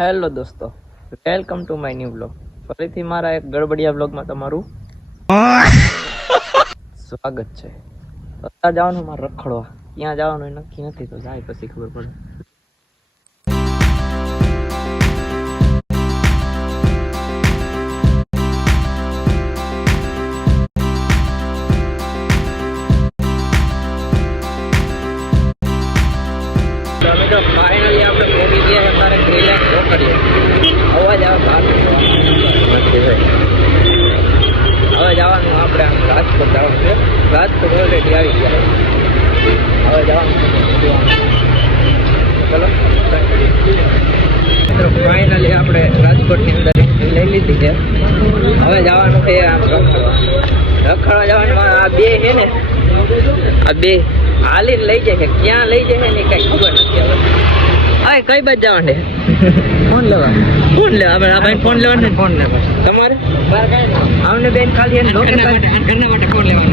Hello દોસ્તો. Welcome to my new blog ફરીથી મારા એક ગડબડિયા બ્લોગમાં તમારું સ્વાગત છે. અત્યારે જવાનું મારે રખડવા. ક્યાં જવાનું એ નક્કી નથી તો જાય પછી ખબર પડે. રાજકોટની અંદર લઈ લીધી છે. હવે જવાનું છે આમ રખડવા. જવાનું આ બે છે ને આ બે હાલી લઈ જાય છે. ક્યાં લઈ જાય ને કઈ ખબર નથી હવે. કઈ બાજુ જવાનું છે? ફોન લેવા. ફોન લેવા આપણે આ ભાઈ ફોન લેવાનો ફોન લેવા. તમારે? અમને બેન ખાલી લોકેશન માટે ફોન લેવાનો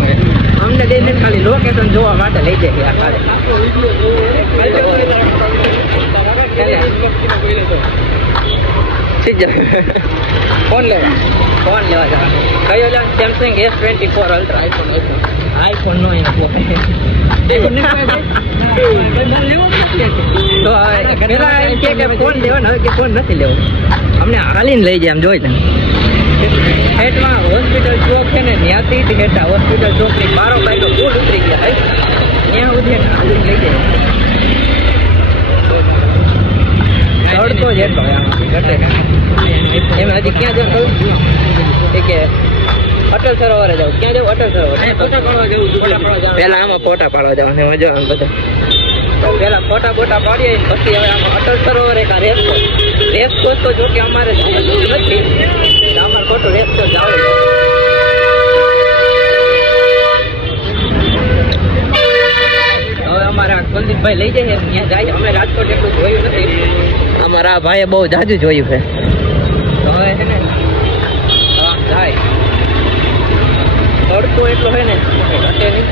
અમને બેન ખાલી લોકેશન જોવા માટે લઈ જાય ખાલી ફોન લેવા. ફોન લેવા જવા. કયો લે Samsung S twenty four Ultra iPhone iPhone નો તો પેલા એમ કે ફોન લેવાનો હવે કે ફોન નથી લેવો. અમને હાલીને લઈ જાય આમ જોઈ લે. હેઠમાં હોસ્પિટલ ચોક છે ને ત્યાંથી જ હેઠા હોસ્પિટલ ચોકની બારો બાઈકો ફૂલ ઉતરી ગયા. ત્યાં સુધી હાલીને લઈ જાય. દોડતો જ એટલો આમ ઘટે એમ હજી ક્યાં જવું કહ્યું કે અટલ સરોવરે જાવ. ક્યાં જવું? અટલ સરોવર. પેલા આમાં ફોટા પાડવા જવાનું એમાં મજા આવે બધા પેલા ફોટા બોટા પાડીએ પછી હવે આમાં અટલ સરોવર એક આ રેસ કોર્સ તો જો કે અમારે નથી. અમારે ખોટું રેસ કોર્સ હવે અમારા કુલદીપભાઈ લઈ જાય ત્યાં જાય. અમે રાજકોટ એટલું જોયું નથી. અમારા ભાઈએ બહુ જાજુ જોયું છે. તડકો એટલો હોય ને ઘટે નહીં.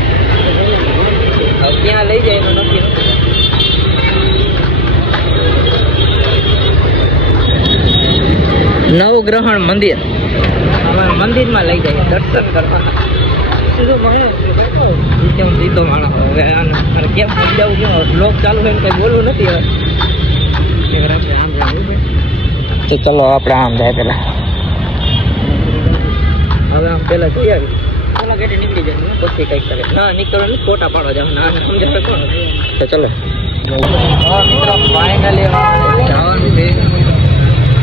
ક્યાં લઈ જાય એનું નક્કી નવગ્રહણ મંદિર. અમારા મંદિરમાં લઈ જાય દર્શન કરવા સીધો માણસ સીધો માણસ હવે મારે કેમ સમજાવું કેમ? લોક ચાલુ હોય ને કંઈ બોલવું નથી હવે. તો ચલો આપણે આમ જાય પેલા. હવે આમ પેલા જઈ આવી પેલા ગેટે નીકળી જાય પછી કંઈક કરે. ના નીકળો નહીં ફોટા પાડવા જાવ ના સમજાવે કોણ? તો ચલો. ફાઇનલી જવાનું છે.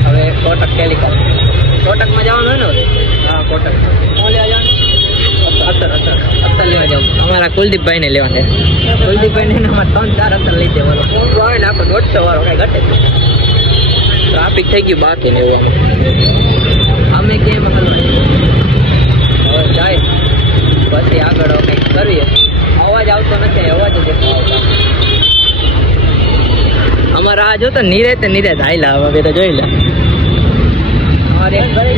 હવે કોટક ટેલિકોમ કોટકમાં જવાનું હોય ને હવે? હા કોટક કોણ લેવા જવાનું અત્તર અત્તર અત્તર લેવા જવું અમારા કુલદીપભાઈને કુલદીપભાઈ ને અમારે ત્રણ ચાર અસર લઈ જવાનો. આવે ને આખો દોઢસો વાળો કઈ ઘટે ટ્રાફિક થઈ ગયું બાકી ને એવું અમે કેમ હવે જાય. પછી આગળ કંઈક કરીએ. અવાજ આવતો નથી અવાજ જ અમારે આ જોતો નિરેત નિરેત હાઈલા હવે તો જોઈ લે.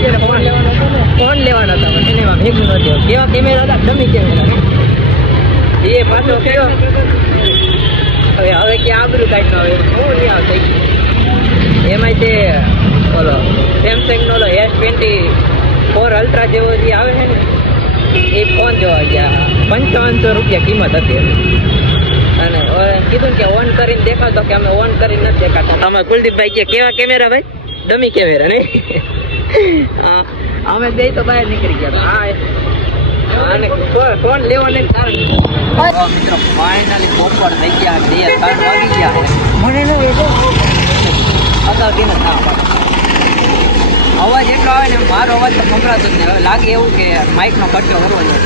છે ને ફોન લેવાનો હતો ને. લેવાનો હતો પણ એને એમાં ભેગું ન કેવા કેમેરા હતા? ડમી કેમેરા એ પાછો કયો? હવે હવે ક્યાં આબરું કાઢનો હવે? હું નહીં આવે એમાં તે, ઓલો સેમસંગ નો ઓલો એસ ટ્વેન્ટી ફોર અલ્ટ્રા જેવો જે આવે છે ને, એ ફોન જોવા ગયા. પંચાવનસો રૂપિયા કિંમત હતી અને કીધું કે ઓન કરીને દેખાડતો કે અમે ઓન કરીને નથી દેખાતા અમે કુલદીપભાઈ કે, કેવા કેમેરા ભાઈ? ડમી કેમેરા નહીં? અમે બે તો બહાર નીકળી ગયા. હા અને ફો- લેવો નહીં કારણ મિત્રો ફાઇનલી બપોર થઈ ગયા બે ત્રણ વાગી ગયા મને અગાઉથી ને ના પાડે. અવાજ એટલો આવે ને મારો અવાજ તો સંભળાતો જ નહીં. હવે લાગે એવું કે માઇકનો ખર્ચો કરવો જોઈએ.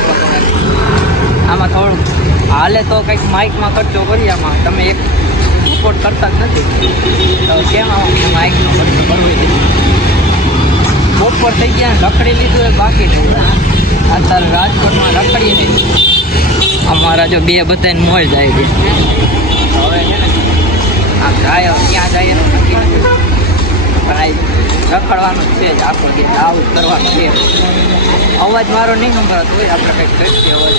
આમાં થોડું હાલે તો કંઈક માઇકમાં ખર્ચો કરીએ આમાં. તમે એક સપોર્ટ કરતા જ નથી. તો કેમ આમાં માઇકનો ખર્ચો કરવો જોઈએ બપોર થઈ ગયા લખડી લીધું એ બાકી નહીં અત્યારે રાજકોટમાં રખડીએ અમારા જો બે બધાને મોલ જાય છે. હવે છે ને, આ ગાય ક્યાં જાય એનું નક્કી નથી. રખડવાનું છે જ આખો દિવસ આવું કરવાનું છે. અવાજ મારો નહીં સંભળાતો હોય, આપણે કંઈક કરીએ અવાજ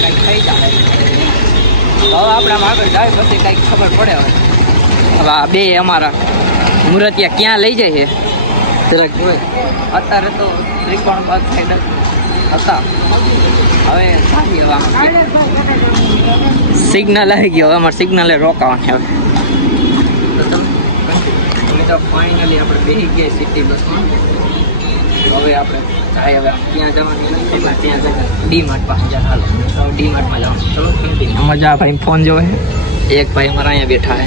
કંઈક થઈ જાય. હવે આપણે આમ આગળ જાય, પછી કંઈક ખબર પડે હવે. આ બે અમારા મુરતિયા ક્યાં લઈ જાય છે? જરાક જોઈ અત્યારે તો ત્રિકોણ બાગ સાઈડ હતા હવે સારી હવે સિગ્નલ આવી ગયો હવે અમારે સિગ્નલે રોકાવાની હવે તો તમે તો ફાઇનલી આપણે બેસી ગયા સિટી બસમાં હવે આપણે જાય હવે ત્યાં જવાની નથી એટલે ત્યાં જઈને ડી માર્ટ પાસે જા હાલો. તો ડી માર્ટમાં જવાનું. ચલો મજા ભાઈ ફોન જોવે એક ભાઈ અમારા અહીંયા બેઠા છે.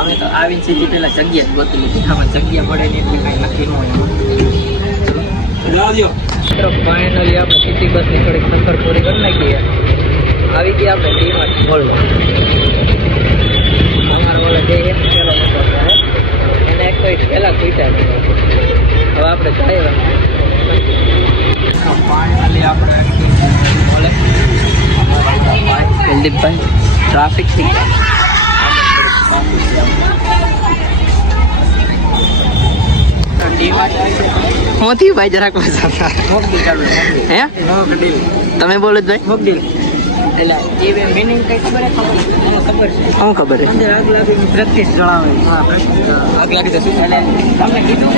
અમે તો આવી છે પેલા જગ્યા જ ગોતી લીધી. આમાં જગ્યા પડે ને એટલે કાંઈ નક્કી ન હોય મિત્રો ફાઇનલી આપણે સિટી બસની થોડીક સફર પૂરી કરી નાખીએ આવી ગયા આપણે ડી માર્ટ મોલમાં અમારા ઓલા જે નંબર છે એને એક તો પહેલાં પૂછ્યા હવે આપણે જઈએ ફાઇનલી આપણે બોલે કુલદીપભાઈ ટ્રાફિક હું થયું ભાઈ જરાક હે? તમે બોલો જ ભાઈ. એટલે એ બે meaning કઈ ખબર ખબર છે. શું ખબર છે અંદર આગ લાગી પ્રેક્ટિસ જણાવે. આગ લાગી તો એટલે તમને કીધું?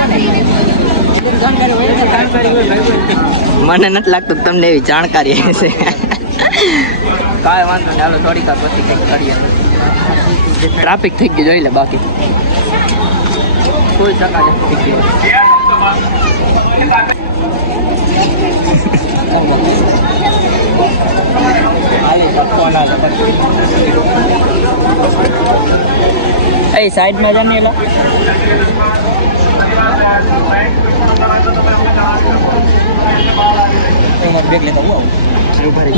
મને નથી લાગતું તમને એવી જાણકારી હશે. કાંઈ વાંધો નહીં હાલો થોડીક પછી કંઈક કરીએ. ટ્રાફિક થઈ ગયું જોઈ લે બાકી. કોઈ ટકા નથી થઈ ગયું હાલે બેગ. એ સાઈડમાં જા ને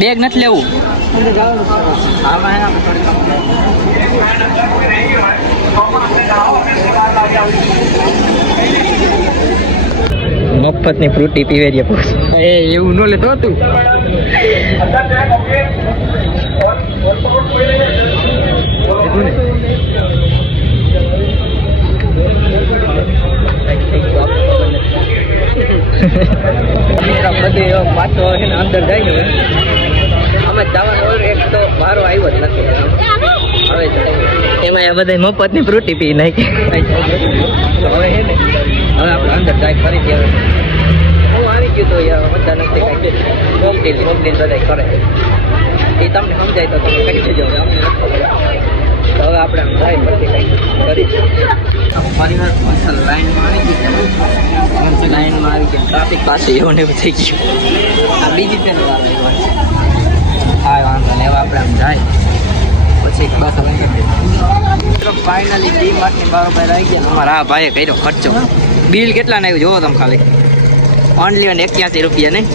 બેગ નથી લેવું. આમાં એના પર થોડીક મફતની ફ્રૂટી પીવે છે એ એવું ન લેતો તું. પાછો છે અંદર જાય ને અમે જવાનો એક તો મારો આવ્યો જ નથી. હવે એમાં આ બધા મફત ફ્રૂટી પી નાખી. હવે હે ને. હવે આપણે અંદર જાય હું આવી ગયું તો યાર મજા નથી કાંઈ મોકલી મોકલી બધા કરે એ તમને સમજાય તો તમે કહી દેજો હવે અમને નથી હવે આપણે આમ જાય પછી કંઈક કરી પરિવાર પાછળ લાઈનમાં આવી ગઈ લાઈનમાં આવી ગઈ ટ્રાફિક પાસે એવું ને એવું થઈ ગયું આ બીજી આવે હા વાંધો ને હવે આપણે આમ જાય પછી બસ હવે ફાઇનલી બી માર્ટની બરોબર આવી ગયા અમારા આ ભાઈએ કર્યો ખર્ચો બિલ કેટલા આવ્યું જોવો તમે ખાલી ઓનલી અને એક્યાસી રૂપિયા નહીં?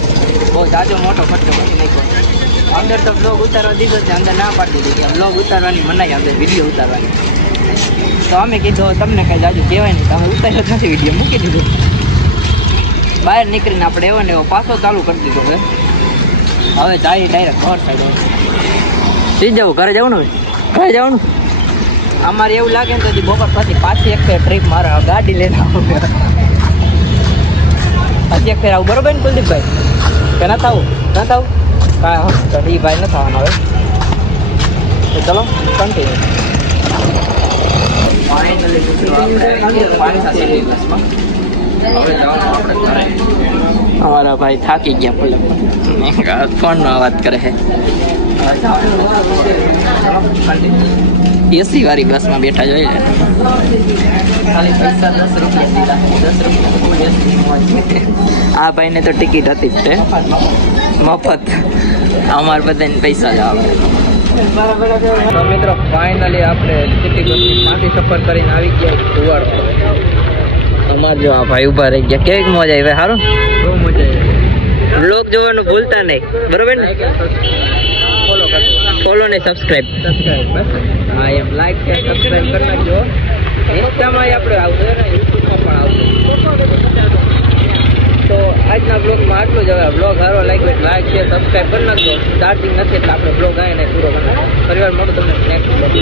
બહુ જાજો મોટો ખર્ચો કરી નાખ્યો. અંદર તો બ્લોગ ઉતારવા દીધો છે, અંદર ના પાડી દીધી કે બ્લોગ ઉતારવાની મનાઈ અંદર વીડિયો ઉતારવાની. તો અમે કીધું તમને કાંઈ જાજુ કહેવાય નહીં. તમે ઉતાર્યો નથી વીડિયો મૂકી દીધો. બહાર નીકળીને આપણે એવો ને એવો પાછો ચાલુ કરી દીધો હવે હવે જાય ડાયરેક્ટ ઘર સાઈડ સી જવું ઘરે જવું ને ઘરે જવાનું અમારે એવું લાગે ને તો બપોર પછી પાછી એક ટ્રીપ મારે ગાડી લઈને આવું હજી એક ફેર આવું બરોબર ને કુલદીપભાઈ? કે ના થાવું? ના આવું કાંઈ હા. તો ભાઈ ન થવાનો હવે. તો ચલો કન્ટિન્યુ અમારા ભાઈ થાકી ગયા બોલે. ફોનમાં વાત કરે છે. એસી વાળી બસમાં બેઠા જોઈએ ખાલી પૈસા દસ રૂપિયા દીધા. દસ રૂપિયા આ ભાઈને તો ટિકિટ હતી જ તે. મફત. અમારે બધાને પૈસા જ આવે તો મિત્રો ફાઇનલી આપણે સિટી બસની સફર કરીને આવી ગયા કુવાડ અમાર જો આ ભાઈ ઊભા રહી ગયા. કેવી મજા આવી સારું બહુ મજા આવી. લોક જોવાનું ભૂલતા નહીં. બરોબર ને? ફોલો ને સબસ્ક્રાઇબ હા, એમ. લાઈક શેર સબસ્ક્રાઇબ કરી નાખજો. ઇન્સ્ટામાં આપણે આવશે ને યુટ્યુબમાં પણ આવશે. તો આજના બ્લોગમાં આટલું જ. હવે બ્લોગ સારો લાગ્યો લાઈક શેર સબસ્ક્રાઇબ કરી નાખજો. ચાર્જિંગ નથી એટલે આપણે બ્લોગ આવીને પૂરો બનાવો પરિવાર મળો તમને નેક્સ્ટ બ્લોગ